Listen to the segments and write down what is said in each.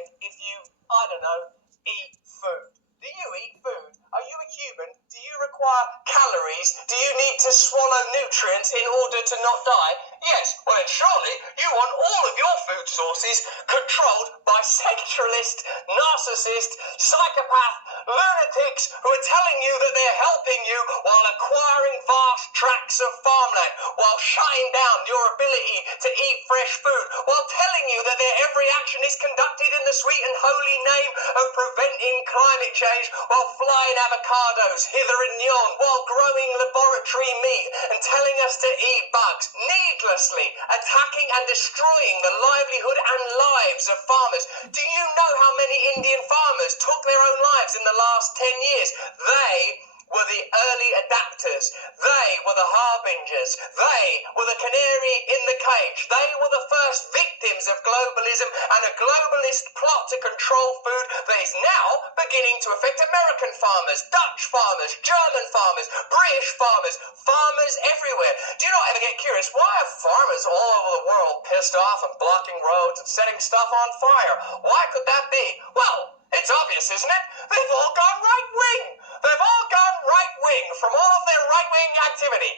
like if you, I don't know, eat food. Do you eat food? Are you a human? Do you require calories? Do you need to swallow nutrients in order to not die? Yes. Well, then surely you want all of your food sources controlled by sexualist, narcissist, psychopath, lunatics who are telling you that they're helping you while acquiring vast tracts of farmland, while shutting down your ability to eat fresh food, while telling you that their every action is conducted in the sweet and holy name of preventing climate change, while flying avocados hither and yon, while growing laboratory meat and telling us to eat bugs, needlessly attacking and destroying the livelihood and lives of farmers. Do you know how many Indian farmers took their own lives in the last 10 years? They were the early adapters. They were the harbingers. They were the canary in the cage. They were the first victims of globalism and a globalist plot to control food that is now beginning to affect American farmers, Dutch farmers, German farmers, British farmers, farmers everywhere. Do you not ever get curious? Why are farmers all over the world pissed off and blocking roads and setting stuff on fire? Why could that be? Well, it's obvious, isn't it? They've all gone right-wing. They've all gone right-wing from all of their right-wing activity.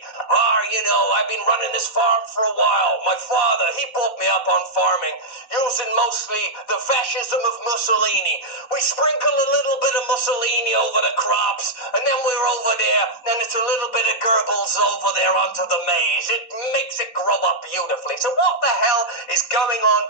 I've been running this farm for a while. My father, he brought me up on farming, using mostly the fascism of Mussolini. We sprinkle a little bit of Mussolini over the crops, and then we're over there, and it's a little bit of Goebbels over there onto the maize. It makes it grow up beautifully. So what the hell is going on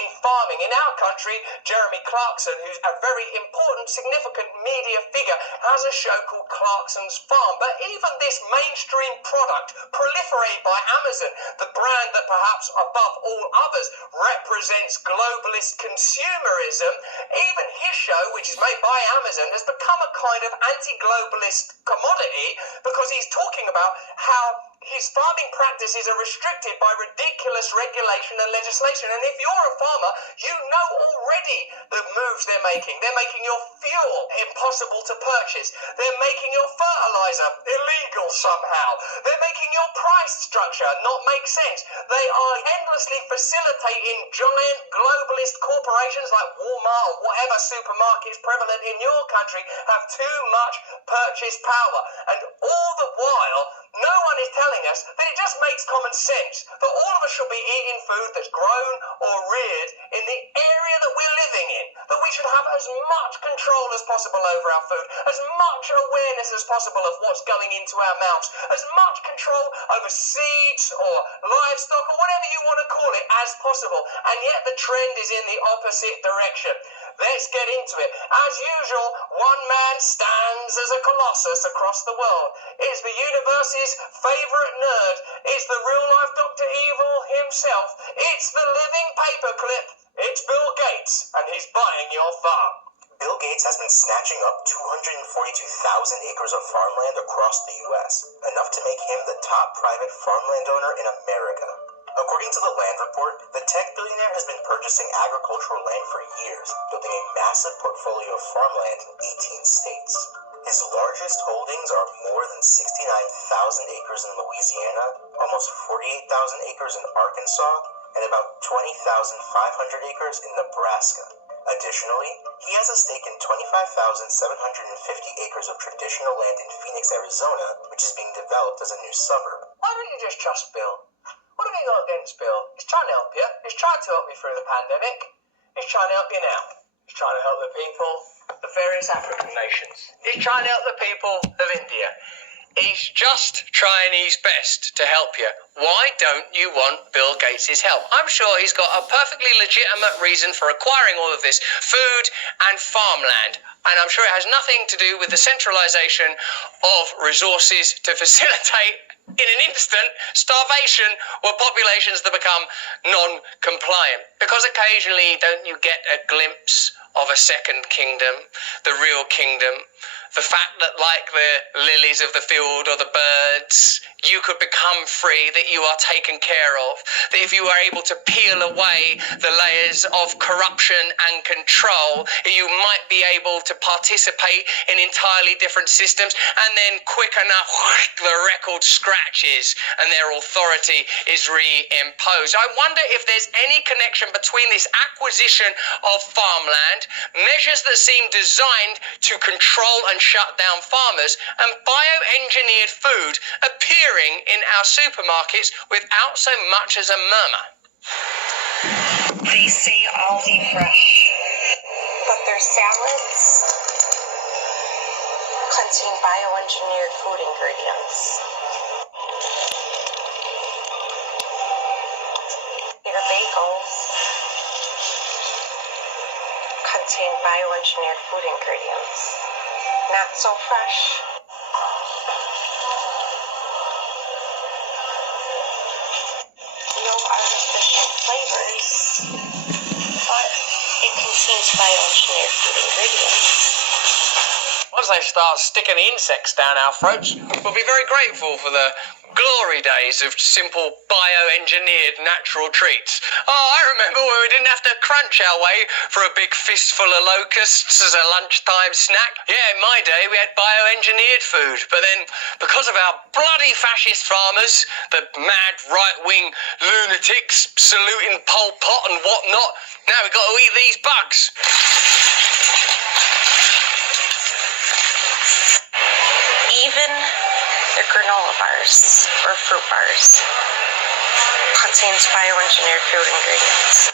in farming? In our country, Jeremy Clarkson, who's a very important, significant media figure, has a show called Clarkson's Farm. But even this mainstream product, proliferated by Amazon, the brand that perhaps above all others represents globalist consumerism, even his show, which is made by Amazon, has become a kind of anti-globalist commodity because he's talking about how his farming practices are restricted by ridiculous regulation and legislation. And if you're a farmer, you know already the moves they're making. They're making your fuel impossible to purchase. They're making your fertilizer illegal somehow. They're making your price structure not make sense. They are endlessly facilitating giant globalist corporations like Walmart or whatever supermarket is prevalent in your country have too much purchase power. And all the while, no one is telling us that it just makes common sense that all of us should be eating food that's grown or reared in the area that we're living in, that we should have as much control as possible over our food, as much awareness as possible of what's going into our mouths, as much control over seeds or livestock or whatever you want to call it as possible. And yet the trend is in the opposite direction. Let's get into it. As usual, one man stands as a colossus across the world. It's the universe's favourite nerd. It's the real-life Dr. Evil himself. It's the living paperclip. It's Bill Gates, and he's buying your farm. Bill Gates has been snatching up 242,000 acres of farmland across the U.S., enough to make him the top private farmland owner in America. According to the Land Report, the tech billionaire has been purchasing agricultural land for years, building a massive portfolio of farmland in 18 states. His largest holdings are more than 69,000 acres in Louisiana, almost 48,000 acres in Arkansas, and about 20,500 acres in Nebraska. Additionally, he has a stake in 25,750 acres of traditional land in Phoenix, Arizona, which is being developed as a new suburb. Why don't you just trust Bill? What have you got against Bill? He's trying to help you. He's tried to help you through the pandemic. He's trying to help you now. He's trying to help the people of various African nations. He's trying to help the people of India. He's just trying his best to help you. Why don't you want Bill Gates' help? I'm sure he's got a perfectly legitimate reason for acquiring all of this food and farmland. And I'm sure it has nothing to do with the centralisation of resources to facilitate, in an instant, starvation or populations that become non-compliant. Because occasionally, don't you get a glimpse of a second kingdom, the real kingdom, the fact that, like the lilies of the field or the birds, you could become free, that you are taken care of, that if you are able to peel away the layers of corruption and control, you might be able to participate in entirely different systems, and then quick enough, the record scratches and their authority is reimposed. I wonder if there's any connection between this acquisition of farmland, measures that seem designed to control and shut down farmers, and bioengineered food appearing in our supermarkets without so much as a murmur. They say Aldi Fresh, but their salads contain bioengineered food ingredients. Their bagels contain bioengineered food ingredients. Not so fresh. No artificial flavors, but it contains bioengineered food ingredients. Once they start sticking the insects down our throats, we'll be very grateful for the glory days of simple bioengineered natural treats. Oh, I remember when we didn't have to crunch our way for a big fistful of locusts as a lunchtime snack. Yeah, in my day we had bioengineered food, but then because of our bloody fascist farmers, the mad right-wing lunatics saluting Pol Pot and whatnot, now we've got to eat these bugs. Even their granola bars or fruit bars contains bioengineered food ingredients.